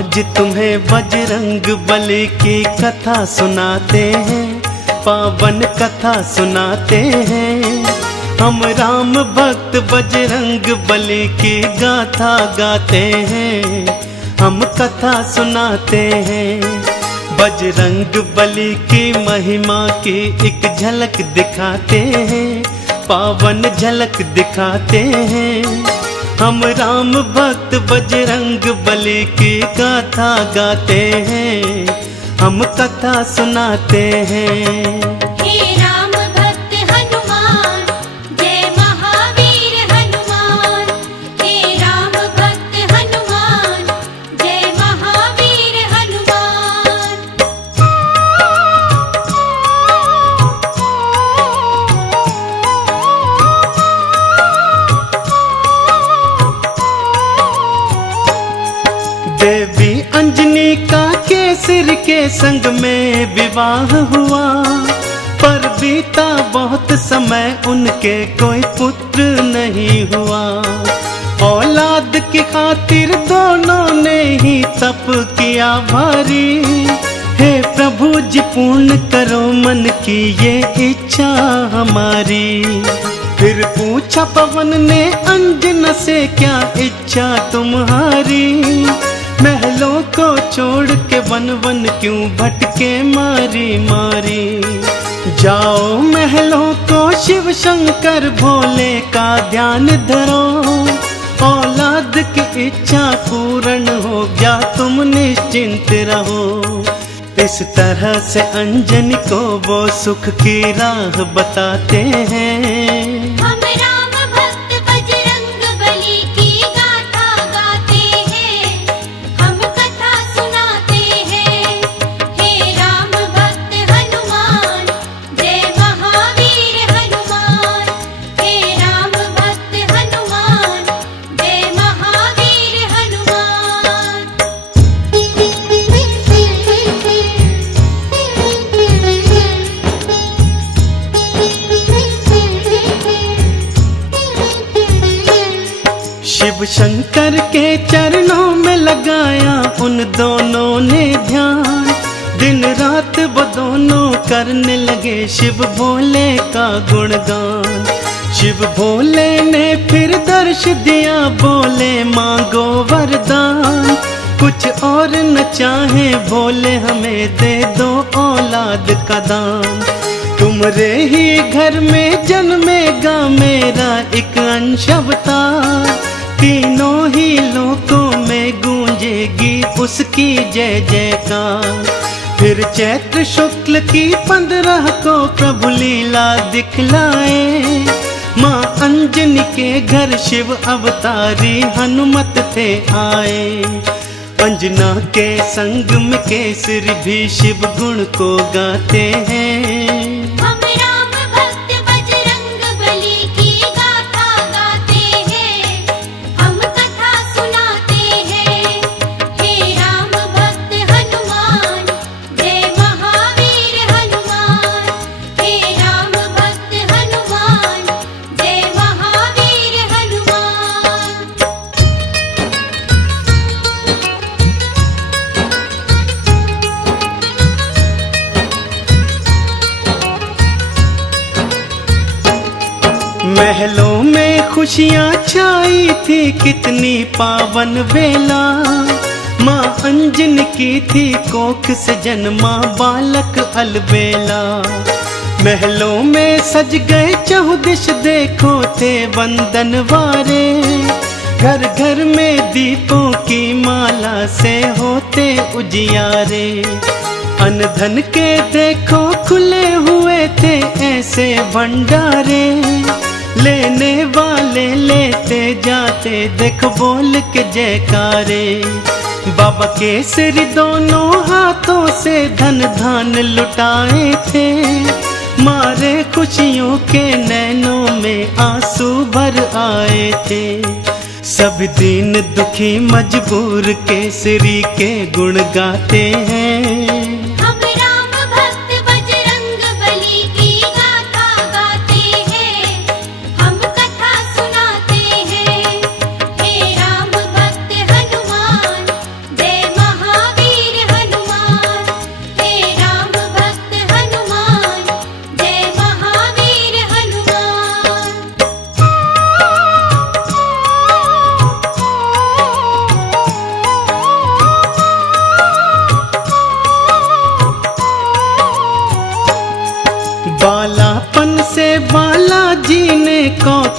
आज तुम्हें बजरंग बली की कथा सुनाते हैं, पावन कथा सुनाते हैं। हम राम भक्त बजरंग बली की गाथा गाते हैं, हम कथा सुनाते हैं। बजरंग बली की महिमा की एक झलक दिखाते हैं, पावन झलक दिखाते हैं। हम राम भक्त बजरंग बली की गाथा गाते हैं, हम कथा सुनाते हैं। हे राम भक्त हनुमान, जय महावीर हनुमान। हे राम भक्त हनुमान, जय महावीर हनुमान। देवी अंजनी का केसर के संग में विवाह हुआ, पर बीता बहुत समय उनके कोई पुत्र नहीं हुआ। औलाद की खातिर दोनों ने ही तप किया भारी। हे प्रभु जी पूर्ण करो मन की ये इच्छा हमारी। फिर पूछा पवन ने अंजना से, क्या इच्छा तुम्हारी? महलों को छोड़ के वन वन क्यों भटके मारी मारी। जाओ महलों को शिव शंकर भोले का ध्यान धरो, औलाद की इच्छा पूर्ण हो गया तुम निश्चिंत रहो। इस तरह से अंजनी को वो सुख की राह बताते हैं। हम राम भक्त बजरंग बली की गाथा गाते हैं, हम कथा सुनाते हैं। हे राम भक्त हनुमान, जय महावीर हनुमान। हे राम भक्त हनुमान, जय महावीर हनुमान। शिव शंकर के चरणों में लगाया उन दोनों ने ध्यान। दिन रात वो दोनों करने लगे शिव भोले का गुणगान। शिव भोले ने फिर दर्श दिया, बोले मांगो वरदान। कुछ और न चाहे भोले हमें दे दो औलाद का दान। तुम्हारे ही घर में जन्मेगा मेरा एक अंश अवतार। तीनों ही लोकों में गूंजेगी उसकी जय जयकार। फिर चैत्र शुक्ल की 15 को प्रभु लीला दिखलाए। माँ अंजनी के घर शिव अवतारी हनुमत थे आए। अंजना के संग में केसरी भी शिव गुण को गाते हैं। हम राम भक्त बजरंग बली की गाथा गाते हैं, हम कथा सुनाते हैं। हे राम भक्त हनुमान, जय महावीर हनुमान। हे राम भक्त हनुमान, जय महावीर हनुमान। महलों में खुशियाँ छाई थी कितनी पावन बेला। माँ अंजनी की थी कोख से जन्मा बालक अलबेला। महलों में सज गए चहुदिश देखो थे वंदन वारे। घर घर में दीपों की माला से होते उजियारे। अन्न धन के देखो खुले हुए थे ऐसे भंडारे। लेने वाले लेते जाते देख बोल के जयकारे। बाबा केसरी दोनों हाथों से धन धान लुटाए थे। मारे खुशियों के नैनों में आंसू भर आए थे। सब दीन दुखी मजबूर केसरी के गुण गाते हैं। हम राम भक्त बजरंग बली की गाथा गाते हैं, हम कथा सुनाते हैं। हे राम भक्त हनुमान, जय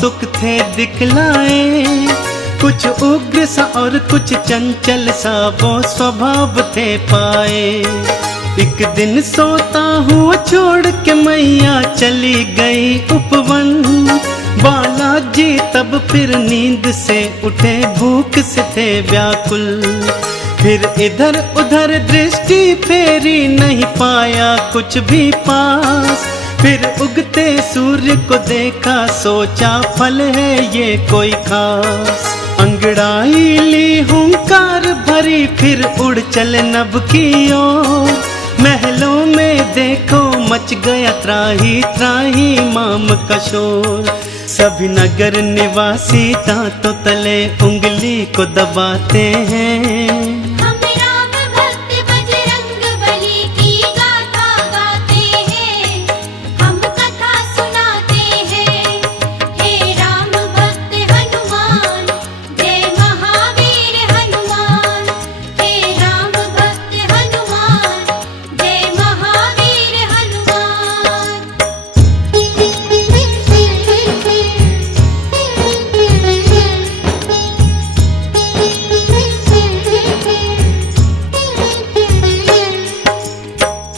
कौतुक थे दिखलाए, कुछ उग्र सा और कुछ चंचल सा वो स्वभाव थे पाए। एक दिन सोता हुआ छोड़ के मैया चली गई उपवन, बालाजी तब फिर नींद से उठे, भूख से थे व्याकुल। फिर इधर उधर दृष्टि फेरी, नहीं पाया कुछ भी पास। फिर उगते सूर्य को देखा, सोचा फल है ये कोई खास। अंगड़ाई ली हुंकार भरी, फिर उड़ चले नभ की ओर। महलों में देखो मच गया त्राही त्राही माम का शोर। सभी नगर निवासी दांतों तले उंगली को दबाते हैं। हम राम भक्त बजरंग बली की गाथा गाते हैं, हम कथा सुनाते हैं। हे राम भक्त हनुमान, जय महावीर हनुमान। हे राम भक्त हनुमान, जय महावीर हनुमान।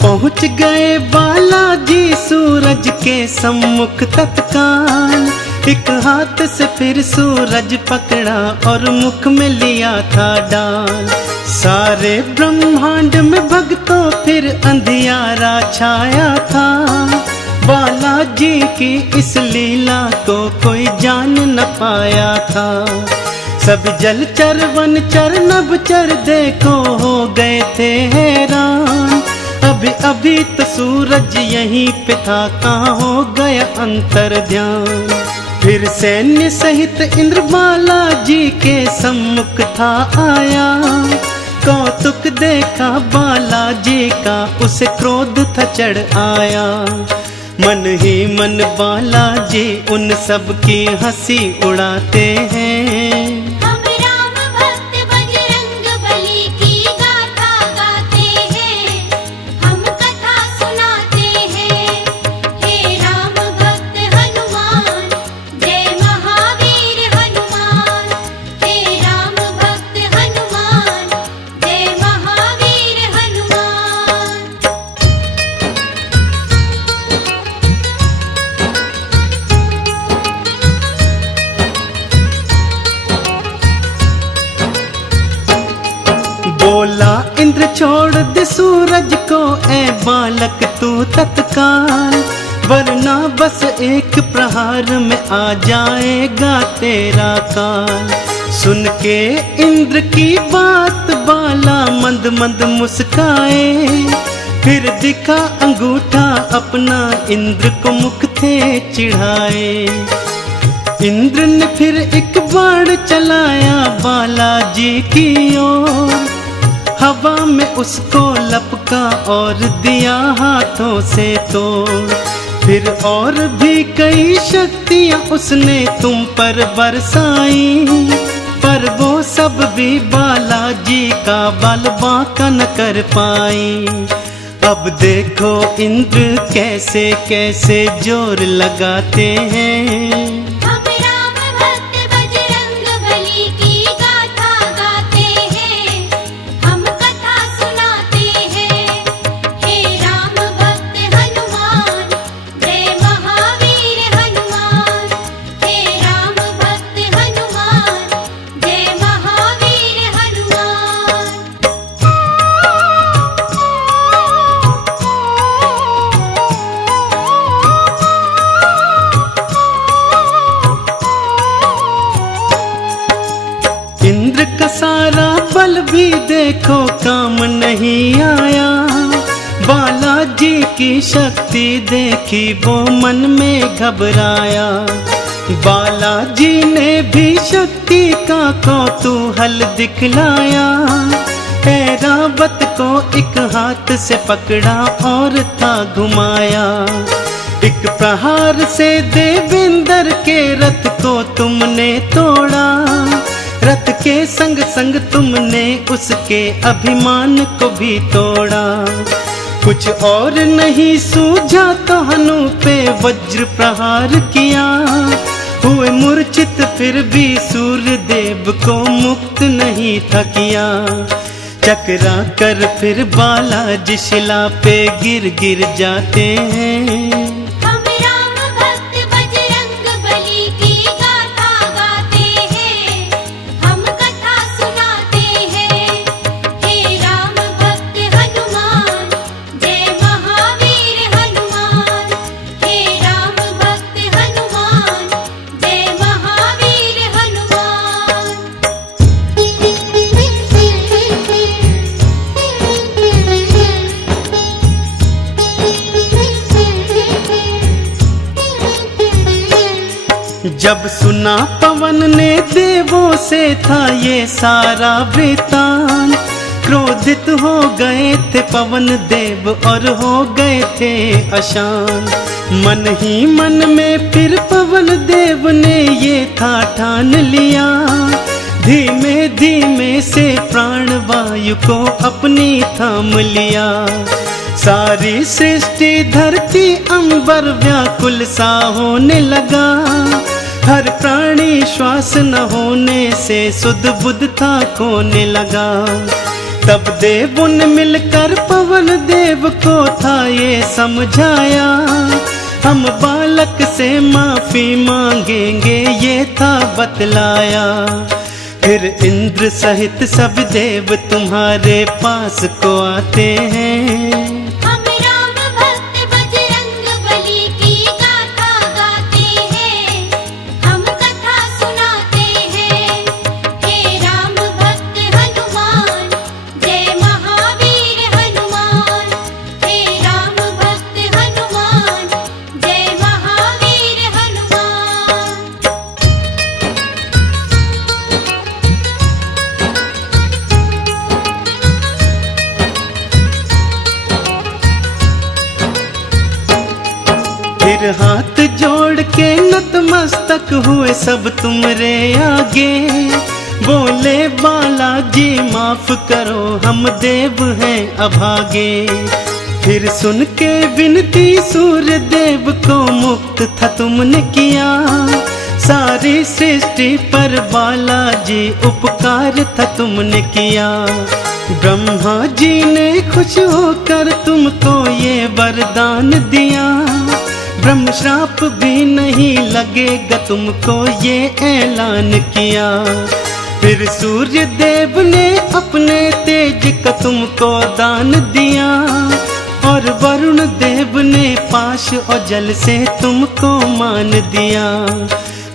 पहुँच गए बालाजी सूरज के सम्मुख तत्काल। एक हाथ से फिर सूरज पकड़ा और मुख में लिया था डाल। सारे ब्रह्मांड में भक्तों फिर अंधियारा छाया था। बालाजी की इस लीला को कोई जान न पाया था। सब जलचर वनचर नभचर देखो हो गए थे हैरान। अभी अभी तो सूरज यहीं पे था, कहाँ हो गया अंतर ध्यान। फिर सैन्य सहित इंद्र बालाजी के सम्मुख था आया। कौतुक देखा बालाजी का, उसे क्रोध था चढ़ आया। मन ही मन बालाजी उन सब की हंसी उड़ाते हैं। हम राम भक्त बजरंग बली की गाथा गाते हैं, हम कथा सुनाते हैं। हे राम भक्त हनुमान, जय महावीर हनुमान। हे राम भक्त हनुमान, जय महावीर हनुमान। बोला इंद्र छोड़ दे सूरज को, ए बालक तू तत्काल। वरना बस एक प्रहार में आ जाएगा तेरा काल। सुन के इंद्र की बात बाला मंद मंद मुस्काए। फिर दिखा अंगूठा अपना, इंद्र को मुख थे चिढ़ाए। इंद्र ने फिर एक बाण चलाया बालाजी की ओर। हवा में उसको लपका और दिया हाथों से तोड़। फिर और भी कई शक्तियां उसने तुम पर बरसाई, पर वो सब भी बालाजी का बल बांका न कर पाई। अब देखो इंद्र कैसे कैसे जोर लगाते हैं। हम राम भक्त बजरंग बली की गाथा गाते हैं, हम कथा सुनाते हैं। हे राम भक्त हनुमान, जय महावीर हनुमान। हे राम भक्त हनुमान, जय महावीर हनुमान। इंद्र का सारा बल भी देखो काम नहीं आया। बालाजी की शक्ति देखी वो मन में घबराया। बालाजी ने भी शक्ति का कौतूहल दिखलाया। ऐरावत को एक हाथ से पकड़ा और था घुमाया। एक प्रहार से देवेंद्र के रथ को तुमने तोड़ा। रथ के संग संग तुमने उसके अभिमान को भी तोड़ा। कुछ और नहीं सूझा तो हनु पे वज्र प्रहार किया। हुए मूर्छित फिर भी सूर्य देव को मुक्त नहीं था किया। चकरा कर फिर बालाजी शिला पे गिर गिर जाते हैं। हम राम भक्त बजरंग बली की गाथा गाते हैं, हम कथा सुनाते हैं। हे राम भक्त हनुमान, जय महावीर हनुमान। हे राम भक्त हनुमान, जय महावीर हनुमान। जब सुना पवन ने देवों से था ये सारा वृतांत, क्रोधित हो गए थे पवन देव और हो गए थे अशांत। मन ही मन में फिर पवन देव ने ये था ठान लिया, धीमे धीमे से प्राण वायु को अपनी थाम लिया। सारी सृष्टि धरती अंबर व्याकुल सा होने लगा, हर प्राणी श्वास न होने से सुध बुध था खोने लगा। तब देवों ने मिलकर पवन देव को था ये समझाया, हम बालक से माफी मांगेंगे ये था बतलाया। फिर इंद्र सहित सब देव तुम्हारे पास को आते हैं। हम राम भक्त बजरंग बली की गाथा गाते हैं, हम कथा सुनाते हैं। हे राम भक्त हनुमान, जय महावीर हनुमान। हे राम भक्त हनुमान, जय महावीर हनुमान। फिर हाथ जोड़ के नतमस्तक हुए सब तुमरे आगे, बोले बालाजी माफ करो हम देव हैं अभागे। फिर सुन के विनती सूर्य देव को मुक्त था तुमने किया, सारी सृष्टि पर बालाजी उपकार था तुमने किया। ब्रह्मा जी ने खुश होकर तुमको ये वरदान दिया, ब्रह्म श्राप भी नहीं लगेगा तुमको ये ऐलान किया। फिर सूर्य देव ने अपने तेज का तुमको दान दिया, और वरुण देव ने पाश और जल से तुमको मान दिया।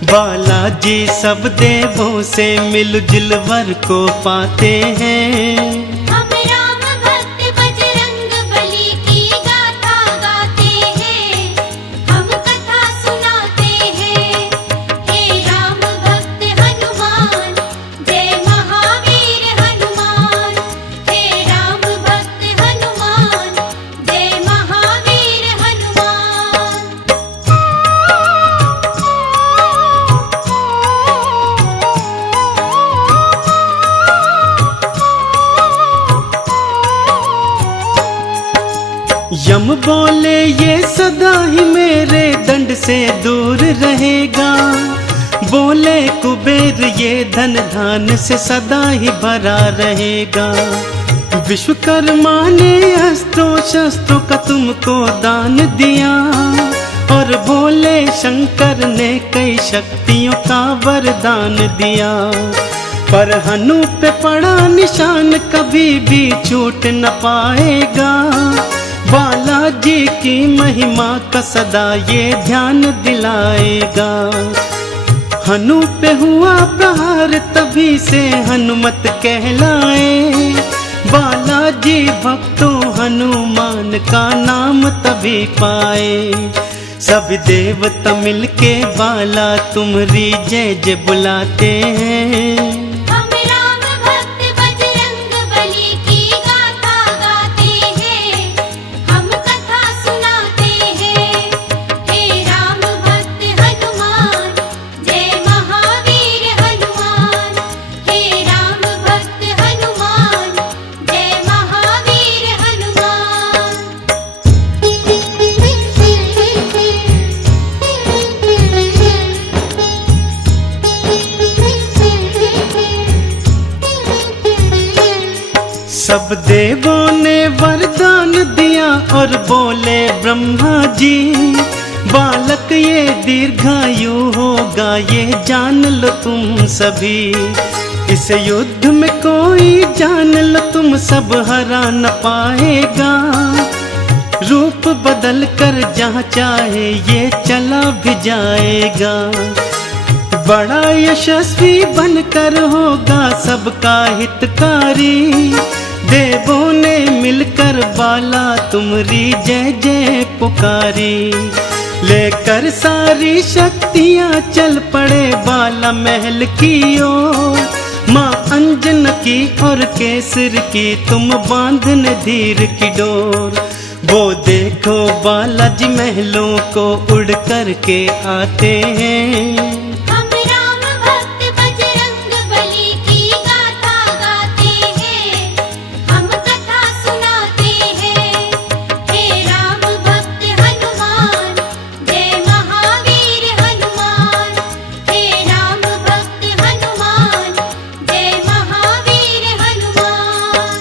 बालाजी सब देवों से मिलजुल वर को पाते हैं। हम राम भक्त बजरंग बली की गाथा गाते हैं, हम कथा सुनाते हैं। हे राम भक्त हनुमान, जय महावीर हनुमान। हे राम भक्त हनुमान, जय महावीर हनुमान। यम बोले ये सदा ही मेरे दंड से दूर रहेगा, बोले कुबेर ये धन धान से सदा ही भरा रहेगा। विश्वकर्मा ने अस्त्रों शस्त्रों का तुमको दान दिया, और बोले शंकर ने कई शक्तियों का वरदान दिया। पर हनु पे पड़ा निशान कभी भी छूट न पाएगा, बालाजी की महिमा का सदा ये ध्यान दिलाएगा। हनु पे हुआ प्रहार तभी से हनुमत कहलाए, बालाजी भक्तों हनुमान का नाम तभी पाए। सब देवता मिलके बाला तुम्हारी जय जय बुलाते हैं। हम राम भक्त बजरंग बली की गाथा गाते हैं, हम कथा सुनाते हैं। हे राम भक्त हनुमान, जय महावीर हनुमान। हे राम भक्त हनुमान, जय महावीर हनुमान। सब देवों ने वरदान दिया और बोले ब्रह्मा जी, बालक ये दीर्घायु होगा, ये जान लो तुम सभी। इस युद्ध में कोई जान लो तुम सब हरा न पाएगा, रूप बदल कर जहाँ चाहे ये चला भी जाएगा। बड़ा यशस्वी बनकर होगा सबका हितकारी, देवों ने मिलकर बाला तुम्हारी जय जय पुकारी। लेकर सारी शक्तियाँ चल पड़े बाला महल की ओर, माँ अंजन की और केसर की तुम बांधन धीर की डोर। वो देखो बालाजी महलों को उड़ कर के आते हैं, हम राम भक्त बजरंग बली की गाथा गाते हैं, हम कथा सुनाते हैं। हे राम भक्त हनुमान, जय महावीर हनुमान। हे राम भक्त हनुमान, जय महावीर हनुमान।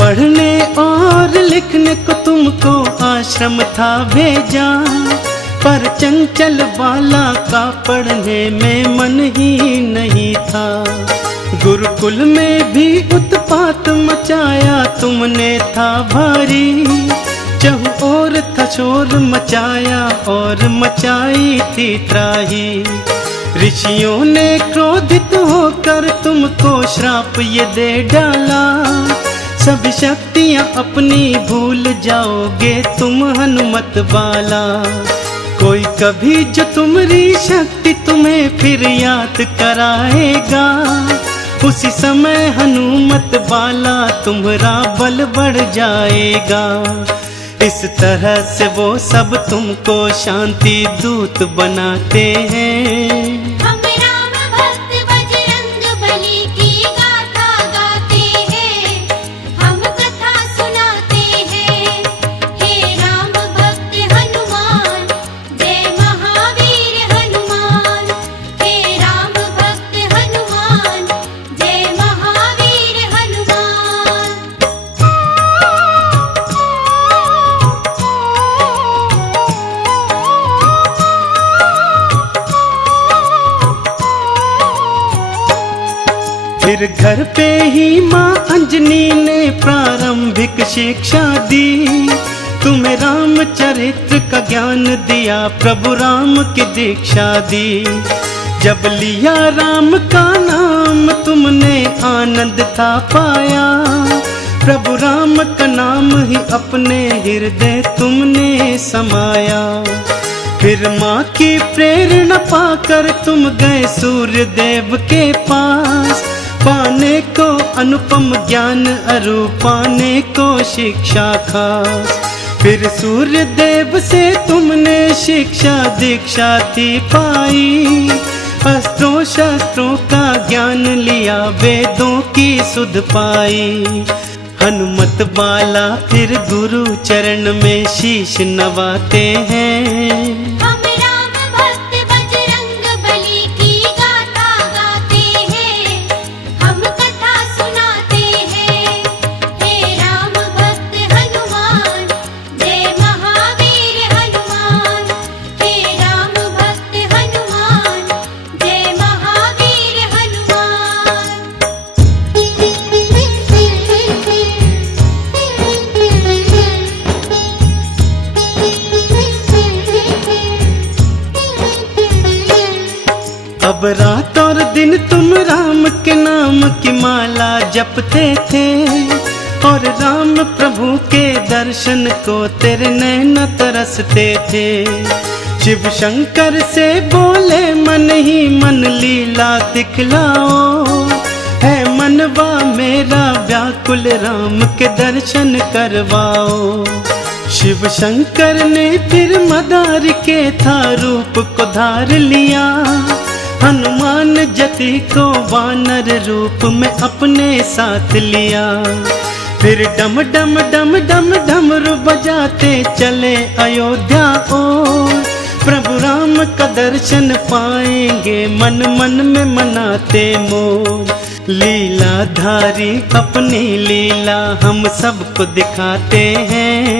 पढ़ने और लिखने को तुमको आश्रम था भेजा, पर चंचल बाला का पढ़ने में मन ही नहीं था। गुरुकुल में भी उत्पात मचाया तुमने था भारी, चहु और था शोर मचाया और मचाई थी त्राही। ऋषियों ने क्रोधित होकर तुमको श्राप ये दे डाला, सभी शक्तियाँ अपनी भूल जाओगे तुम हनुमत बाला। कोई कभी जो तुम्हारी शक्ति तुम्हें फिर याद कराएगा, उसी समय हनुमत बाला तुम्हारा बल बढ़ जाएगा। इस तरह से वो सब तुमको शांति दूत बनाते हैं। हम राम भक्त बजरंग बली की गाथा गाते हैं, हम कथा सुनाते हैं। हे राम भक्त हनुमान, जय महावीर हनुमान। हे राम भक्त हनुमान, जय महावीर हनुमान। फिर घर पे ही माँ अंजनी ने प्रारंभिक शिक्षा दी, तुम्हें रामचरित्र का ज्ञान दिया, प्रभु राम की दीक्षा दी। जब लिया राम का नाम तुमने आनंद था पाया, प्रभु राम का नाम ही अपने हृदय तुमने समाया। फिर माँ की प्रेरणा पाकर तुम गए सूर्य देव के पास, पाने को अनुपम ज्ञान अरु पाने को शिक्षा खास। फिर सूर्य देव से तुमने शिक्षा दीक्षा थी पाई, अस्त्रों शस्त्रों का ज्ञान लिया, वेदों की सुध पाई। हनुमत बाला फिर गुरु चरण में शीश नवाते हैं। हम राम भक्त बजरंग बली की गाथा गाते हैं, हम कथा सुनाते हैं। हे राम भक्त हनुमान, जय महावीर हनुमान। हे राम भक्त हनुमान, जय महावीर हनुमान। अब रात और दिन तुम राम के नाम की माला जपते थे, और राम प्रभु के दर्शन को तेरे नैन तरसते थे। शिव शंकर से बोले मन ही मन लीला दिखलाओ, है मनवा मेरा व्याकुल राम के दर्शन करवाओ। शिव शंकर ने फिर मदार के था रूप को धार लिया, हनुमान जति को वानर रूप में अपने साथ लिया। फिर डम डम डम डम डमरू बजाते चले अयोध्या ओर। प्रभु राम का दर्शन पाएंगे मन मन में मनाते मोर। लीलाधारी अपनी लीला हम सबको दिखाते हैं।